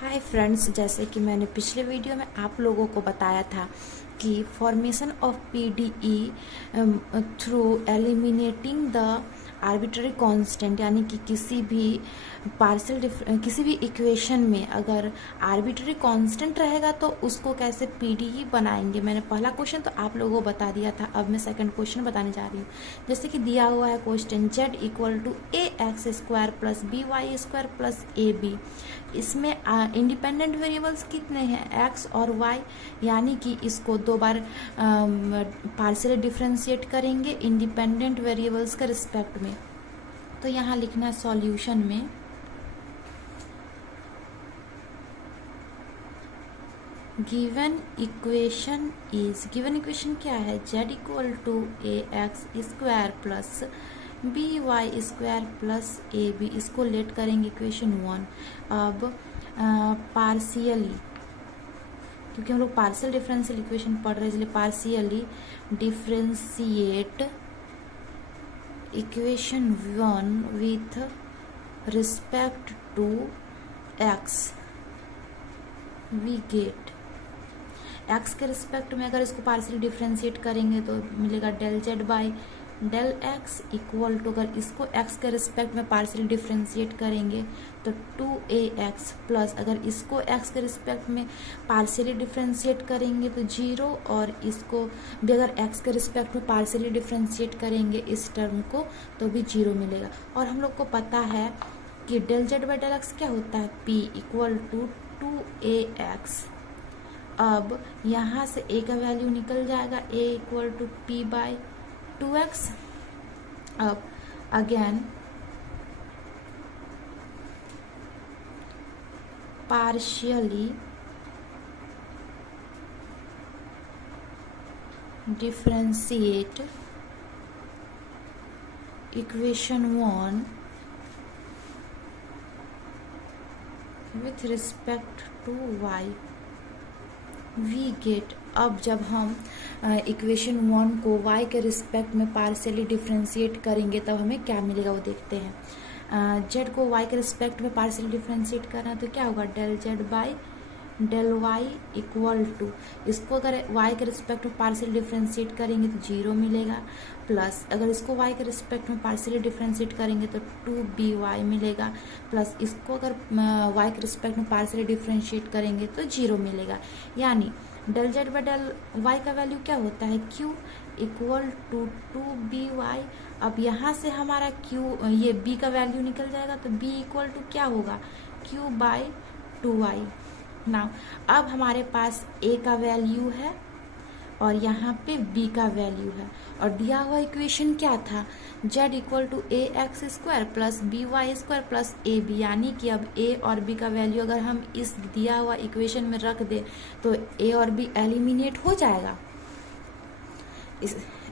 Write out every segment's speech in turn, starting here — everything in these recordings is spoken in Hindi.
हाय फ्रेंड्स, जैसे कि मैंने पिछले वीडियो में आप लोगों को बताया था कि formation of PDE through eliminating the arbitrary constant, यानी कि किसी भी किसी भी इक्वेशन में अगर आर्बिट्ररी कांस्टेंट रहेगा तो उसको कैसे पीडीई बनाएंगे। मैंने पहला क्वेश्चन तो आप लोगों को बता दिया था। अब मैं सेकंड क्वेश्चन बताने जा रही हूँ। जैसे कि दिया हुआ है question z equal to a x square plus b y square plus a b. इसमें इंडिपेंडेंट वेरिएबल्स कितने हैं, x और y, यानी कि इसको दो बार पार्शियली डिफरेंशिएट करेंगे इंडिपेंडेंट वेरिएबल्स के रिस्पेक्ट में। तो यहाँ लिखना है सॉल्यूशन में गिवन इक्वेशन क्या है, z equal to a x square plus b y square plus a b. इसको लेट करेंगे इक्वेशन 1। अब पार्शियली, क्योंकि हम लोग पार्शियल डिफरेंशियल इक्वेशन पढ़ रहे हैं इसलिए partially differentiate equation 1 with respect to x. We get x के रिस्पेक्ट में अगर इसको पार्शियली डिफरेंशिएट करेंगे तो मिलेगा del z by del x equal to, अगर इसको एक्स के रिस्पेक्ट में पार्शियली डिफरेंशिएट करेंगे तो 2ax प्लस, अगर इसको एक्स के रिस्पेक्ट में पार्शियली डिफरेंशिएट करेंगे तो 0, और इसको भी अगर एक्स के रिस्पेक्ट में पार्शियली डिफरेंशिएट करेंगे इस टर्म को तो भी 0 मिलेगा। और हम लोग को पता है कि del z by del x क्या होता है, p इक्वल टू 2ax। अब यहाँ से a का वैल्यू निकल जाएगा, a equal to p by 2x। अब again partially differentiate equation 1 with respect to y। We get, अब जब हम इक्वेशन 1 को y के रिस्पेक्ट में पार्शियली डिफरेंशिएट करेंगे तब हमें क्या मिलेगा वो देखते हैं। z को y के रिस्पेक्ट में पार्शियली डिफरेंशिएट करना तो क्या होगा, del z by del y equal to, इसको अगर y के रिस्पेक्ट में पार्शियली डिफरेंशिएट करेंगे तो 0 मिलेगा, प्लस अगर इसको y के रिस्पेक्ट में पार्शियली डिफरेंशिएट करेंगे तो 2by मिलेगा, प्लस इसको अगर y के रिस्पेक्ट में पार्शियली डिफरेंशिएट करेंगे तो 0 मिलेगा। यानी del z by del y का वैल्यू क्या होता है, q इक्वल टू 2by। अब यहाँ से हमारा q, ये b का वैल्यू निकल जाएगा तो b इक्वल टू क्या होगा, q बाई 2y। नाउ अब हमारे पास a का वैल्यू है और यहाँ पे b का वैल्यू है, और दिया हुआ इक्वेशन क्या था, z equal to a x square plus b y square plus a b. यानी कि अब a और b का वैल्यू अगर हम इस दिया हुआ इक्वेशन में रख दे तो a और b एलिमिनेट हो जाएगा,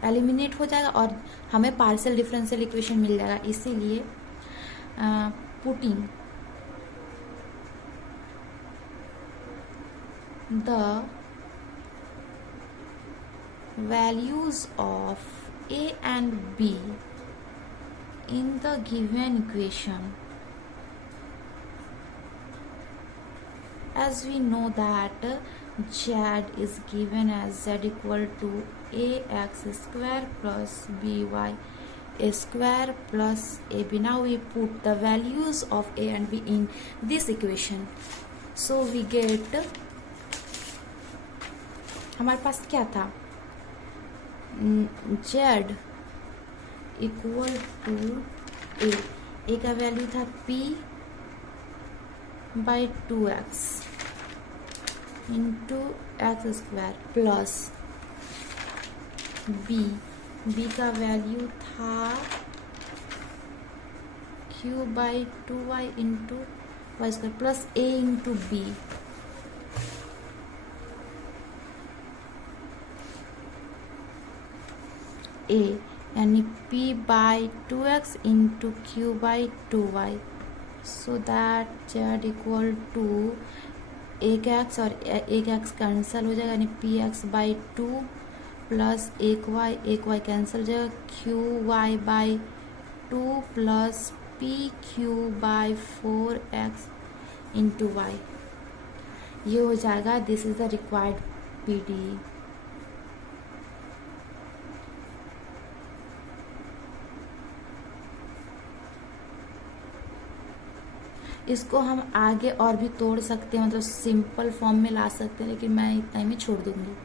एलिमिनेट हो जाएगा और हमें पार्शियल डिफरेंशियल इक्वेशन मिल जाएगा। इसीलिए putting the values of a and b in the given equation, as we know that z is given as z equal to ax square plus by square plus ab. Now we put the values of a and b in this equation, so we get, हमारे पास क्या था, z इक्वल टू ए का वैल्यू था p by 2x into x square plus b का वैल्यू था q by 2y into y square plus a into b। a यानी p by 2x into q by 2y, so that z equal to एक एक्स और एक एक्स कैंसिल हो जाएगा, यानी पी एक्स बाई 2 प्लस एक वाई कैंसिल हो जाएगा, q y by 2 plus p q by 4x into y. ये हो जाएगा this is the required PD. इसको हम आगे और भी तोड़ सकते हैं, मतलब सिंपल फॉर्म में ला सकते हैं, लेकिन मैं इतना ही में छोड़ दूंगी।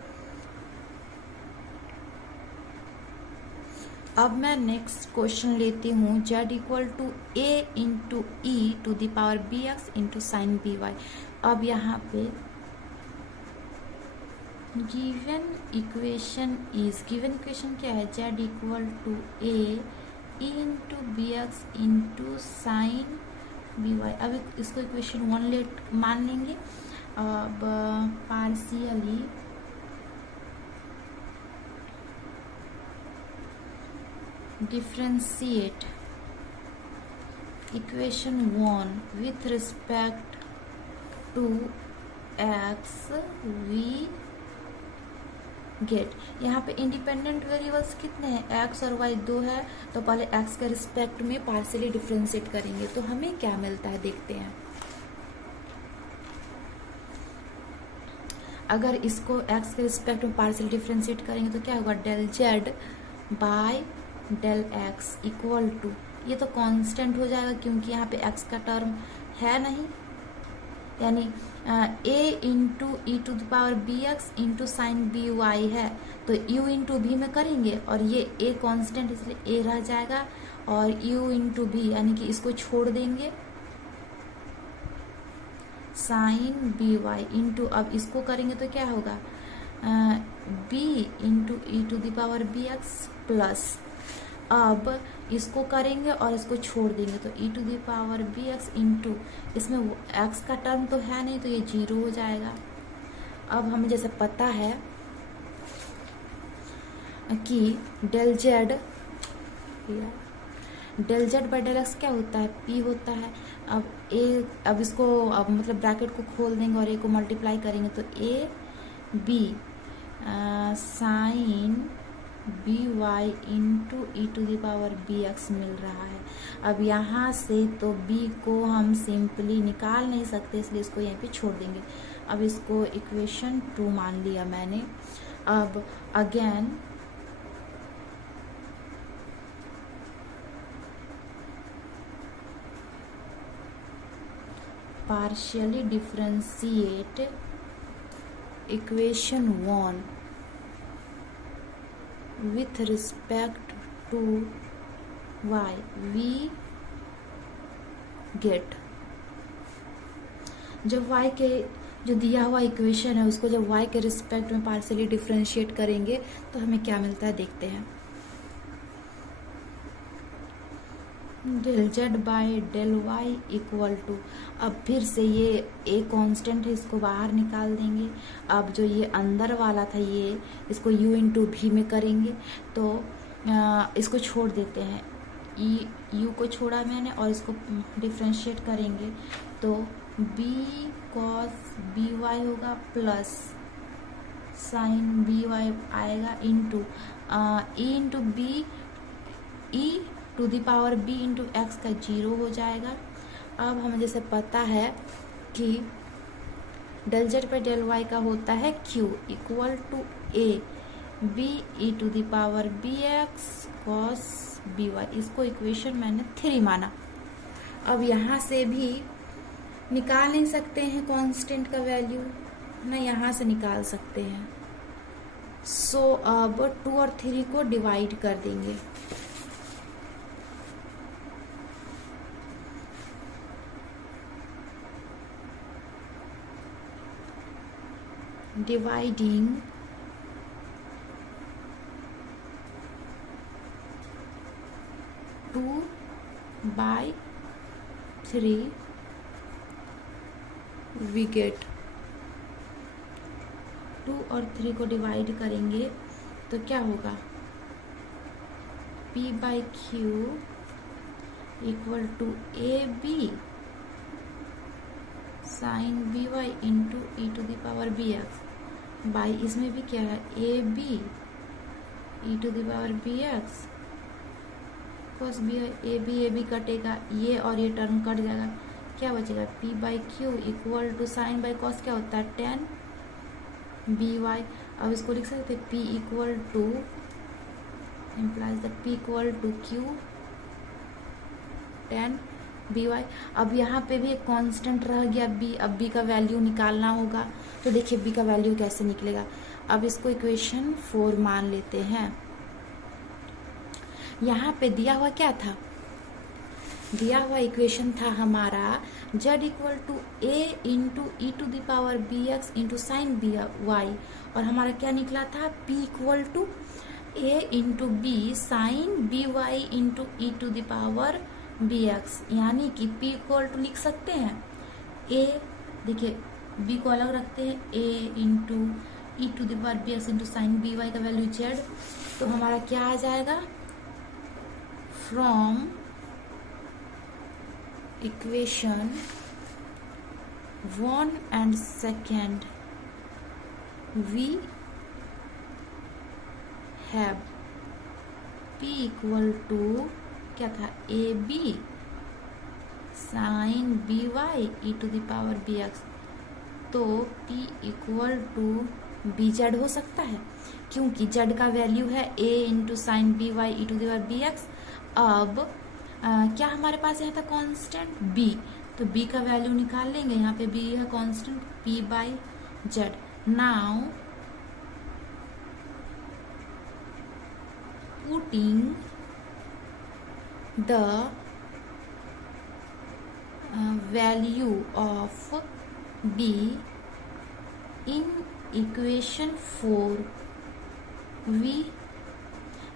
अब मैं नेक्स्ट क्वेश्चन लेती हूँ, z equal to a into E to the power B x into sine B y. अब यहाँ पे गिवन इक्वेशन क्या है, z equal to a into b x into sine B y. अब इसको इक्वेशन 1 मान लेंगे। अब partially differentiate equation 1 with respect to x we get। यहाँ पे इंडिपेंडेंट वेरिएबल्स कितने हैं, x और y 2 है, तो पहले x के रिस्पेक्ट में पार्शियली डिफ्रेंशिएट करेंगे तो हमें क्या मिलता है देखते हैं। अगर इसको x के रिस्पेक्ट में पार्शियली डिफ्रेंशिएट करेंगे तो क्या होगा, del z by del x equal to, ये तो कांस्टेंट हो जाएगा क्योंकि यहाँ पे x का टर्म है नहीं, यानी a into E to the power B x into sine B y है, तो u इंटू भी में करेंगे और ये a कांस्टेंट इसलिए a रह जाएगा और u इंटू भी यानी कि इसको छोड़ देंगे, साइन बी वाई इंटू, अब इसको करेंगे तो क्या होगा, b into E to the power B x plus, अब इसको करेंगे और इसको छोड़ देंगे तो e to the power B x into, इसमें x का टर्म तो है नहीं तो ये 0 हो जाएगा। अब हमें जैसे पता है कि del z by del x क्या होता है, p होता है। अब इसको मतलब ब्रैकेट को खोल देंगे और a को मल्टीप्लाई करेंगे तो a b sine B Y into E to the power B X मिल रहा है। अब यहाँ से तो b को हम सिंपली निकाल नहीं सकते इसलिए इसको यहीं पे छोड़ देंगे। अब इसको इक्वेशन 2 मान लिया मैंने। अब again partially differentiate equation 1 with respect to y we get, जब y के जो दिया हुआ इक्वेशन है उसको जब y के रिस्पेक्ट में पार्शियली डिफरेंशिएट करेंगे तो हमें क्या मिलता है देखते हैं। Del z by del y equal to, अब फिर से ये a कांस्टेंट है इसको बाहर निकाल देंगे। अब जो ये अंदर वाला था ये इसको u इंटू भी में करेंगे तो इसको छोड़ देते हैं, u को छोड़ा मैंने और इसको डिफ्रेंशिएट करेंगे तो b कॉस बी वाई होगा प्लस साइन बी वाई आएगा into e into b e to the power b into x का 0 हो जाएगा। अब हमें जैसे पता है कि डेल z पर डेल y का होता है q equal to a b e to the power B x cos b y, इसको इक्वेशन मैंने 3 माना। अब यहाँ से भी निकाल नहीं सकते हैं कांस्टेंट का वैल्यू, ना यहाँ से निकाल सकते हैं, सो अब 2 और 3 को डिवाइड कर देंगे। डिवाइडिंग 2 by 3 we get 2 और 3 को डिवाइड करेंगे तो क्या होगा, p by q equal to a b sine B Y into E to the power B x by, इसमें भी क्या है a b e to the power B x cos b, a b कटेगा, ये और ये टर्म कट जाएगा क्या बचेगा, p by q equal to sine by cos क्या होता है, टेन बी वाई। अब इसको लिख सकते हैं p equal to implies that p equal to q ten b y. अब यहाँ पे भी एक कांस्टेंट रह गया b, अब b का वैल्यू निकालना होगा। तो देखिए b का वैल्यू कैसे निकलेगा। अब इसको इक्वेशन 4 मान लेते हैं। यहाँ पे दिया हुआ क्या था, दिया हुआ इक्वेशन था हमारा z equal to a into E to the power B x into sine B y, और हमारा क्या निकला था, p equal to a into b sine B Y into E to the power B x, यानी कि p इक्वल टू लिख सकते हैं a, देखिए b को अलग रखते हैं, a into E to the power B x into sine B y का वैल्यू z। तो हमारा क्या आ जाएगा, from equation 1 and 2 we have p equal to क्या था, a b sine B y e to the power B x. तो p equal to b z हो सकता है, क्योंकि z का वैल्यू है a into sine B y e to the power B x. अब क्या हमारे पास यहाँ था कांस्टेंट b, तो b का वैल्यू निकाल लेंगे, यहाँ पे b है constant p by z. Now putting the value of b in equation 4 we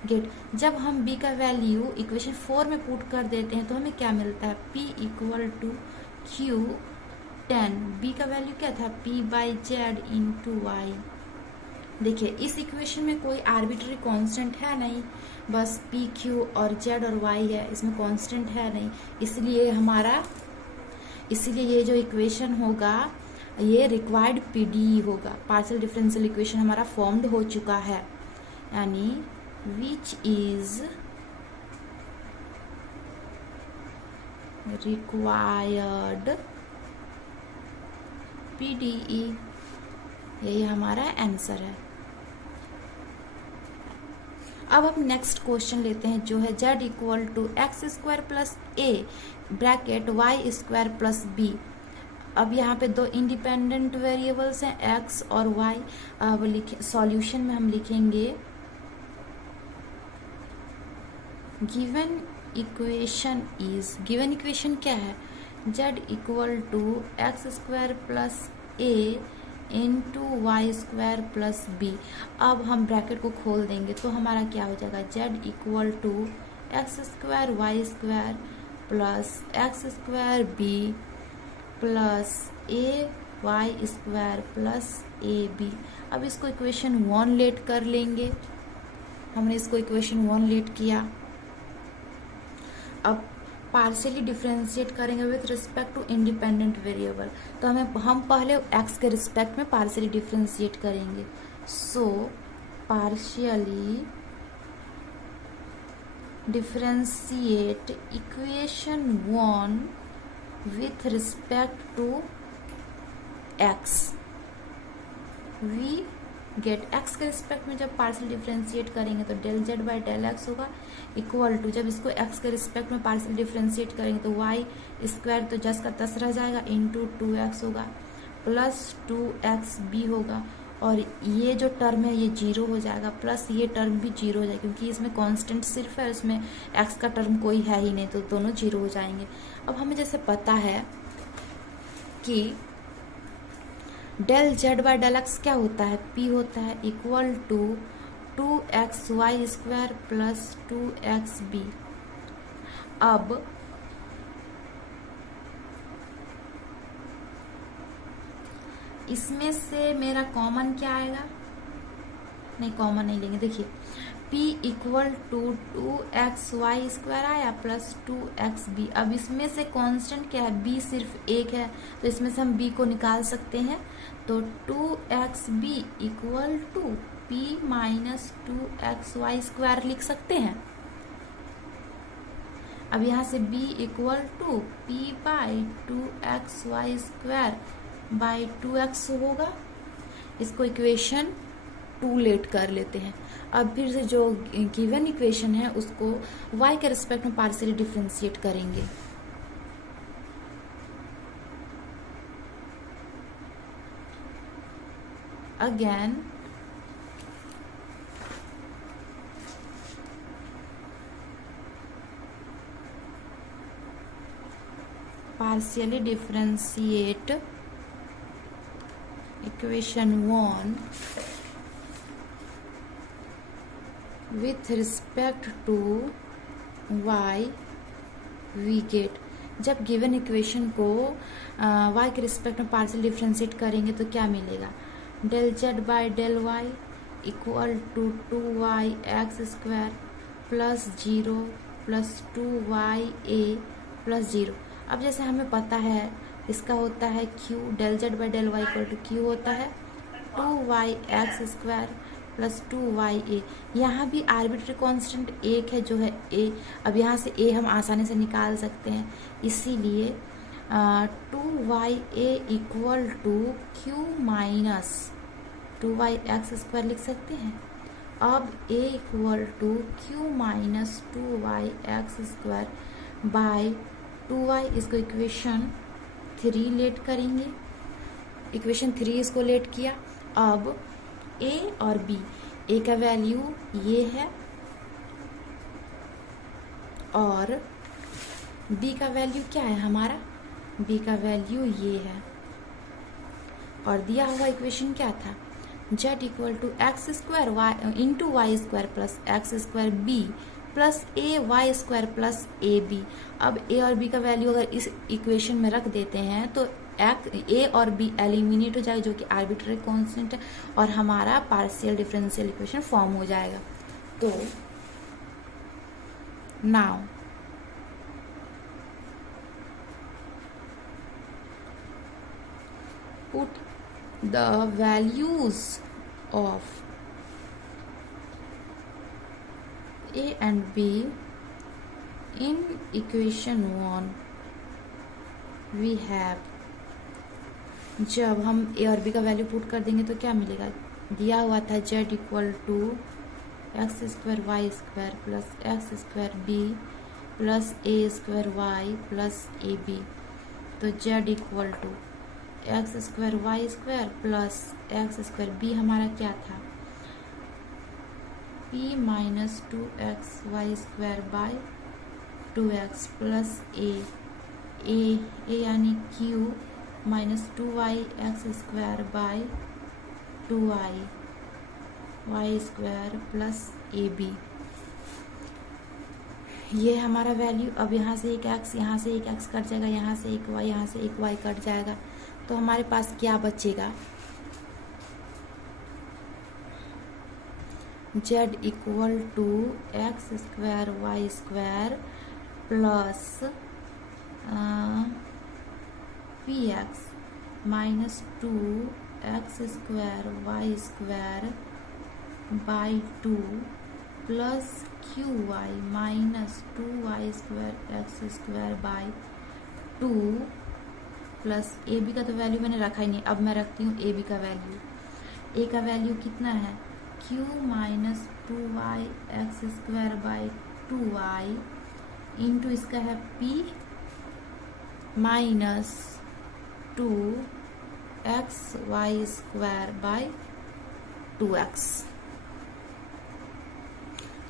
get. जब हम b का वैल्यू इक्वेशन 4 में पुट कर देते हैं तो हमें क्या मिलता है, p equal to q 10, b का वैल्यू क्या था, p by z into y. देखिए इस इक्वेशन में कोई आर्बिट्री कांस्टेंट है नहीं, बस p q और z और y है, इसमें कांस्टेंट है नहीं, इसलिए ये जो इक्वेशन होगा ये रिक्वायर्ड पीडी होगा, पार्शियल डिफरेंशियल इक्वेशन हमारा फॉर्म्ड हो चुका है, यानी which is required PDE, यही हमारा आंसर है। अब हम नेक्स्ट क्वेश्चन लेते हैं जो है z equal to x square plus a bracket y square plus b. अब यहाँ पे दो इंडिपेंडेंट वेरिएबल्स हैं x और y। अब सॉल्यूशन में हम लिखेंगे गिवन इक्वेशन क्या है, z equal to x square plus a into y square plus b. अब हम ब्रैकेट को खोल देंगे तो हमारा क्या हो जाएगा, z equal to x square y square plus x square b plus a y square plus a b. अब इसको इक्वेशन 1 लेट कर लेंगे, हमने इसको इक्वेशन 1 लेट किया। अब पार्शियली डिफरेंशिएट करेंगे with respect to independent variable, तो हम पहले x के रिस्पेक्ट में पार्शियली डिफरेंशिएट करेंगे। So partially differentiate equation 1 with respect to x, we get x के रिस्पेक्ट में जब पार्शियल डिफरेंशिएट करेंगे तो del z by del X होगा इक्वल टू, जब इसको x के रिस्पेक्ट में पार्शियल डिफरेंशिएट करेंगे तो y स्क्वायर तो 10 का 10 रह जाएगा इंटू 2x होगा प्लस 2xb होगा, और ये जो टर्म है ये 0 हो जाएगा, प्लस ये टर्म भी 0 हो जाएगा क्योंकि इसमें कांस्टेंट सिर्फ है, उसमें x का टर्म कोई है ही नहीं, तो दोनों 0 हो जाएंगे। अब हमें जैसे पता है कि del z by del x क्या होता है, p होता है equal to 2xy square plus 2xb। अब इसमें से मेरा कॉमन क्या आएगा, नहीं कॉमन नहीं लेंगे, देखिए p equal to 2xy square आया प्लस 2xb। अब इसमें से कांस्टेंट क्या है, b सिर्फ एक है, तो इसमें से हम b को निकाल सकते हैं, तो 2xb equal to p minus 2xy square लिख सकते हैं। अब यहाँ से b equal to p by 2xy² by 2x होगा। इसको इक्वेशन 2 लेट कर लेते हैं। अब फिर से जो गिवन इक्वेशन है उसको y के रिस्पेक्ट में पार्शियली डिफरेंशिएट करेंगे। Again partially differentiate equation 1 with respect to y we get। जब गिवन इक्वेशन को y के रिस्पेक्ट में पार्शियल डिफरेंशिएट करेंगे तो क्या मिलेगा, del z by del y equal to 2y(x² plus 0 plus 2ya plus 0। अब जैसे हमें पता है इसका होता है q, del z by del y equal to q होता है 2y(x² प्लस 2ya। यहाँ भी आर्बिट्री कांस्टेंट एक है जो है a। अब यहाँ से a हम आसानी से निकाल सकते हैं, इसीलिए 2ya equal to q minus 2y(x² लिख सकते हैं। अब a equal to q minus 2y(x² by 2y। इसको इक्वेशन 3 लेट करेंगे। इक्वेशन 3 इसको लेट किया। अब a और b, a का वैल्यू ये है और b का वैल्यू क्या है हमारा, b का वैल्यू ये है। और दिया हुआ इक्वेशन क्या था, z equal to x² y into y² plus x² b plus ay² plus ab। अब a और b का वैल्यू अगर इस इक्वेशन में रख देते हैं तो a और b एलिमिनेट हो जाएगा, जो कि आर्बिट्ररी कांस्टेंट है, और हमारा पार्शियल डिफरेंशियल इक्वेशन फॉर्म हो जाएगा। तो now put the values of a and b in equation 1 we have। जब हम a और b का वैल्यू पुट कर देंगे तो क्या मिलेगा, दिया हुआ था z equal to x² y² plus x² b plus a² y plus ab। तो z equal to x² y² plus x² b हमारा क्या था, p minus 2xy² by 2x plus a यानी q minus 2y(x² by 2y y² plus ab। ये हमारा वैल्यू। अब यहाँ से एक x, यहाँ से एक x कट जाएगा, यहाँ से एक y, यहाँ से एक y कट जाएगा, तो हमारे पास क्या बचेगा, z equal to x² y² plus px minus 2x² y² by 2 plus qy minus 2y² x² by 2 plus ab का तो वैल्यू मैंने रखा ही नहीं, अब मैं रखती हूँ ab का वैल्यू। a का वैल्यू कितना है, q minus 2y(x² by 2y into इसका है p minus 2xy² by 2x।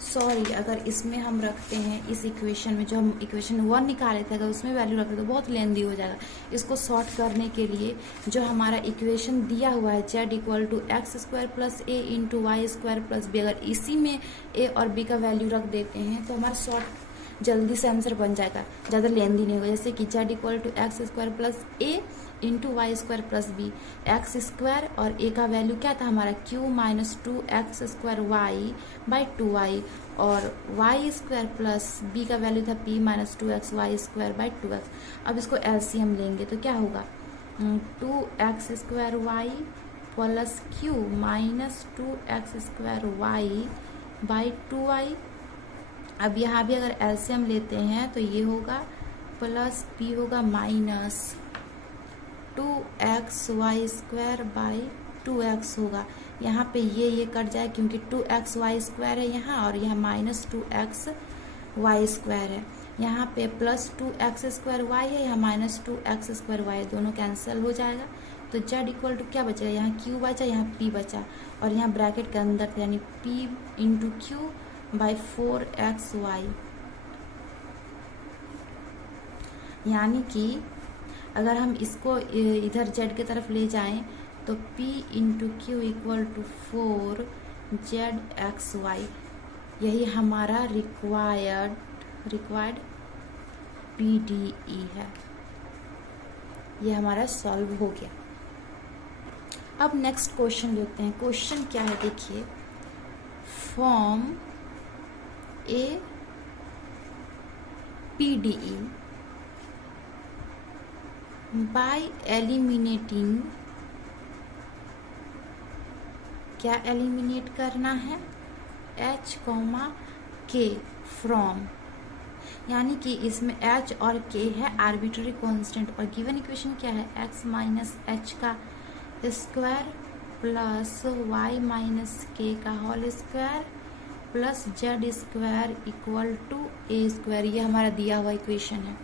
Sorry, अगर इसमें हम रखते हैं इस इक्वेशन में, जो हम इक्वेशन 1 निकाले थे, अगर उसमें वैल्यू रखते तो बहुत लेंदी हो जाएगा। इसको सॉर्ट करने के लिए जो हमारा इक्वेशन दिया हुआ है z equal to x² plus a into y² plus b, अगर इसी में a और b का वैल्यू रख देते हैं तो हमारा सॉर्ट जल्दी से आंसर बन जाएगा, ज़्यादा लेंदी नहीं होगा। जैसे कि z equal to x² plus a into y² plus b, x² और a का वैल्यू क्या था हमारा q minus 2x² y by 2y, और y² प्लस b का वैल्यू था p minus 2xy² by 2x। अब इसको एलसीएम लेंगे तो क्या होगा, 2x² y plus q minus 2x² y by 2y अब यहाँ भी अगर एलसीएम लेते हैं तो ये होगा प्लस पी होगा माइनस 2xy² बाई 2x होगा। यहाँ पे ये कट जाए क्योंकि 2xy² है यहाँ, और यहाँ माइनस 2xy² है। यहाँ पे प्लस 2x² है, यहाँ माइनस 2x² दोनों कैंसिल हो जाएगा। तो z इक्वल टू क्या बचेगा, यहाँ q बचा, यहाँ p बचा, और यहाँ ब्रैकेट के अंदर यानी p into Q by 4xy। यानी कि अगर हम इसको इधर z की तरफ ले जाएं तो p into q equal to 4zxy। यही हमारा रिक्वायर्ड PDE है। ये हमारा सॉल्व हो गया। अब नेक्स्ट क्वेश्चन लेते हैं। क्वेश्चन क्या है देखिए, फॉर्म ए PDE बाय एलिमिनेटिंग, क्या एलिमिनेट करना है, h, k फ्रॉम, यानी कि इसमें h और k है आर्बिट्ररी कांस्टेंट, और गिवन इक्वेशन क्या है, x माइनस एच का square plus y minus k का whole square plus z square equal to a square. ये हमारा दिया हुआ इक्वेशन है।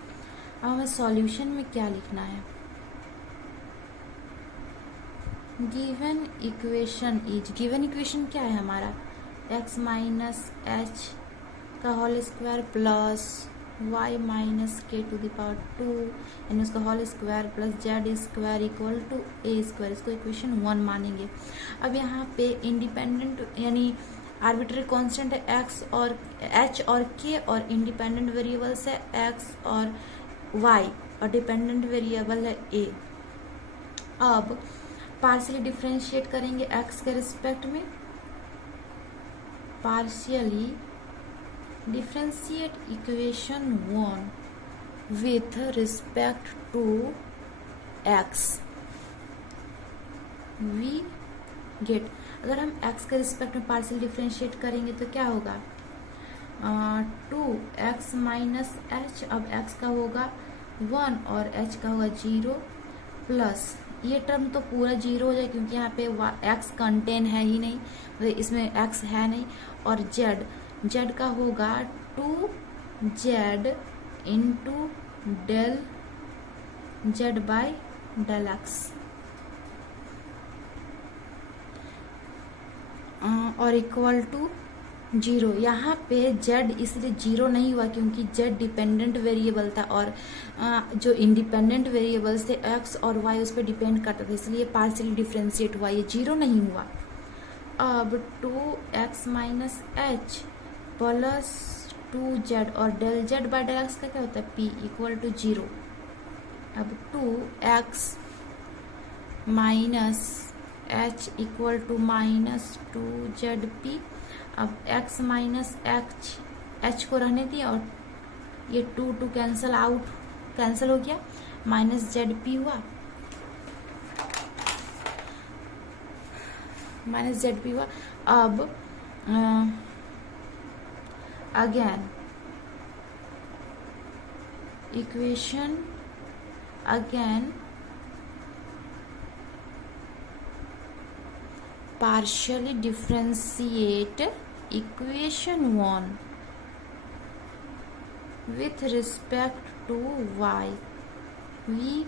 अब हमें सॉल्यूशन में क्या लिखना है, गिवन इक्वेशन क्या है हमारा, x माइनस एच का whole square plus y minus k to the power 2 यानी उसका whole square plus z square equal to a square. इसको इक्वेशन 1 मानेंगे। अब यहाँ पे इंडिपेंडेंट यानी आर्बिट्ररी कांस्टेंट है x और h और k, और इंडिपेंडेंट वेरिएबल्स है x और y, और डिपेंडेंट वेरिएबल है a। अब पार्शियली डिफरेंशिएट करेंगे x के रिस्पेक्ट में, partially differentiate equation 1 with respect to x, we get, अगर हम x के रिस्पेक्ट में पार्शियल डिफरेंशिएट करेंगे तो क्या होगा, 2x माइनस एच, अब x का होगा 1 और h का होगा 0, प्लस ये टर्म तो पूरा 0 हो जाए क्योंकि यहाँ पे x कंटेन है ही नहीं, तो इसमें x है नहीं, और z का होगा 2z इंटू del z by del x, और इक्वल टू 0। यहाँ पे z इसलिए 0 नहीं हुआ क्योंकि z डिपेंडेंट वेरिएबल था, और जो इंडिपेंडेंट वेरिएबल्स थे x और y उस पर डिपेंड करता था, इसलिए पार्शियली डिफरेंशिएट हुआ, ये 0 नहीं हुआ। अब 2x minus H plus 2z और del z by del x का क्या होता है, p इक्वल टू 0। अब 2x minus h equal to minus 2zp, अब x माइनस h को रहने दिया, और ये 2 कैंसिल हो गया, माइनस zp हुआ, माइनस zp हुआ। अब again equation partially differentiate equation 1 with respect to y, we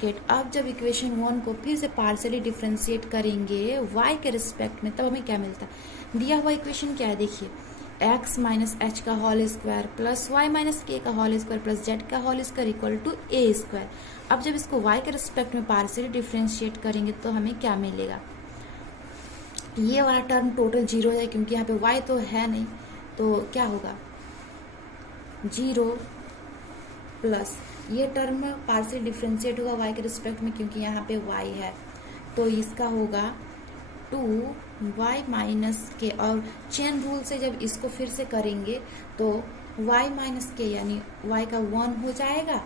get, अब जब इक्वेशन 1 को फिर से पार्शियली डिफरेंशिएट करेंगे y के रिस्पेक्ट में, तब हमें क्या मिलता है, दिया हुआ इक्वेशन क्या है देखिए, x माइनस एच का whole square plus y minus k का होल स्क्वायर प्लस z का whole square equal to a square. अब जब इसको y के रिस्पेक्ट में पार्शियली डिफरेंशिएट करेंगे तो हमें क्या मिलेगा, ये वाला टर्म टोटल 0 हो जाए क्योंकि यहाँ पे y तो है नहीं, तो क्या होगा 0 प्लस ये टर्म पार्शियल डिफरेंशिएट होगा y के रिस्पेक्ट में क्योंकि यहाँ पे y है, तो इसका होगा 2y माइनस के, और चेन रूल से जब इसको फिर से करेंगे तो y माइनस के यानी y का 1 हो जाएगा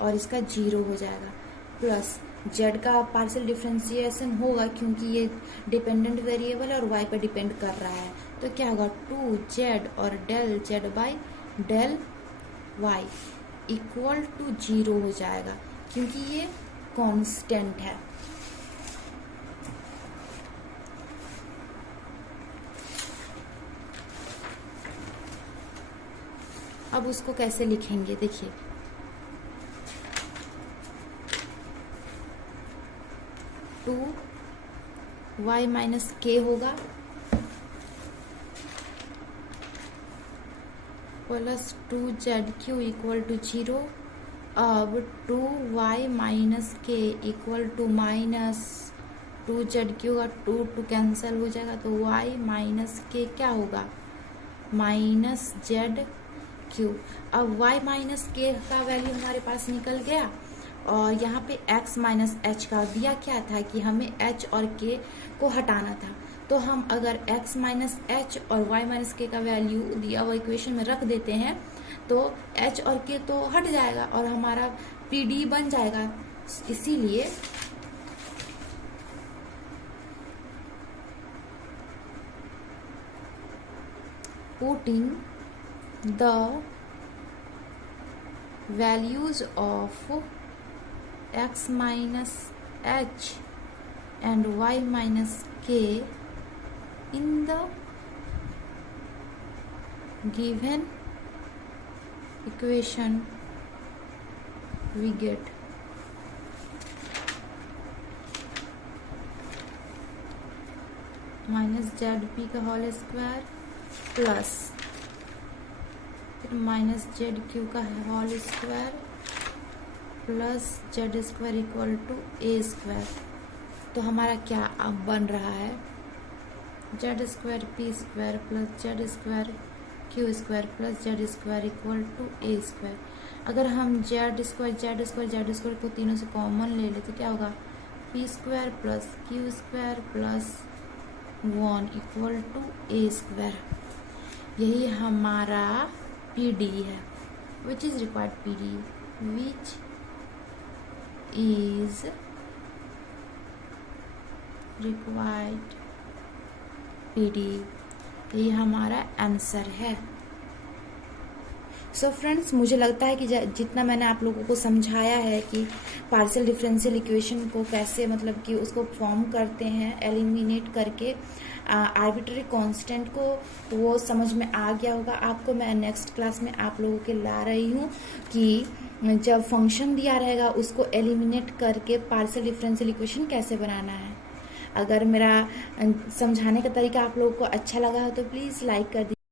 और इसका 0 हो जाएगा, प्लस z का पार्शियल डिफरेंशिएशन होगा क्योंकि ये डिपेंडेंट वेरिएबल है और y पर डिपेंड कर रहा है, तो क्या होगा 2z और del z by del y equal to 0 हो जाएगा, क्योंकि ये कांस्टेंट है। अब उसको कैसे लिखेंगे देखिए, टू वाई माइनस के होगा प्लस 2z³ इक्वल टू 0। अब 2y माइनस के इक्वल टू माइनस 2z³ का 2 कैंसिल हो जाएगा, तो y माइनस के क्या होगा माइनस z³। अब y माइनस के का वैल्यू हमारे पास निकल गया, और यहाँ पे x माइनस एच का दिया क्या था कि हमें h और k को हटाना था। तो हम अगर x माइनस एच और y माइनस के का वैल्यू दिया हुआ इक्वेशन में रख देते हैं तो h और k तो हट जाएगा और हमारा PD बन जाएगा। इसीलिए putting the values of x minus h and y minus k in the given equation we get minus ZP का होल स्क्वायर प्लस फिर माइनस ZQ का whole square plus z² equal to a²। तो हमारा क्या अब बन रहा है z² p² plus z² q² plus z² equal to a²। अगर हम z² को तीनों से कॉमन ले ले तो क्या होगा p² plus q² plus 1 equal to a²। यही हमारा PD है, which is required PD, which is required PD। ये हमारा आंसर है। सो फ्रेंड्स, मुझे लगता है कि जितना मैंने आप लोगों को समझाया है कि पार्शियल डिफरेंशियल इक्वेशन को कैसे मतलब कि उसको फॉर्म करते हैं एलिमिनेट करके आर्बिट्ररी कांस्टेंट को, वो समझ में आ गया होगा आपको। मैं नेक्स्ट क्लास में आप लोगों के ला रही हूँ कि जब फंक्शन दिया रहेगा उसको एलिमिनेट करके पार्शियल डिफरेंशियल इक्वेशन कैसे बनाना है। अगर मेरा समझाने का तरीका आप लोगों को अच्छा लगा हो तो प्लीज़ लाइक कर दीजिए।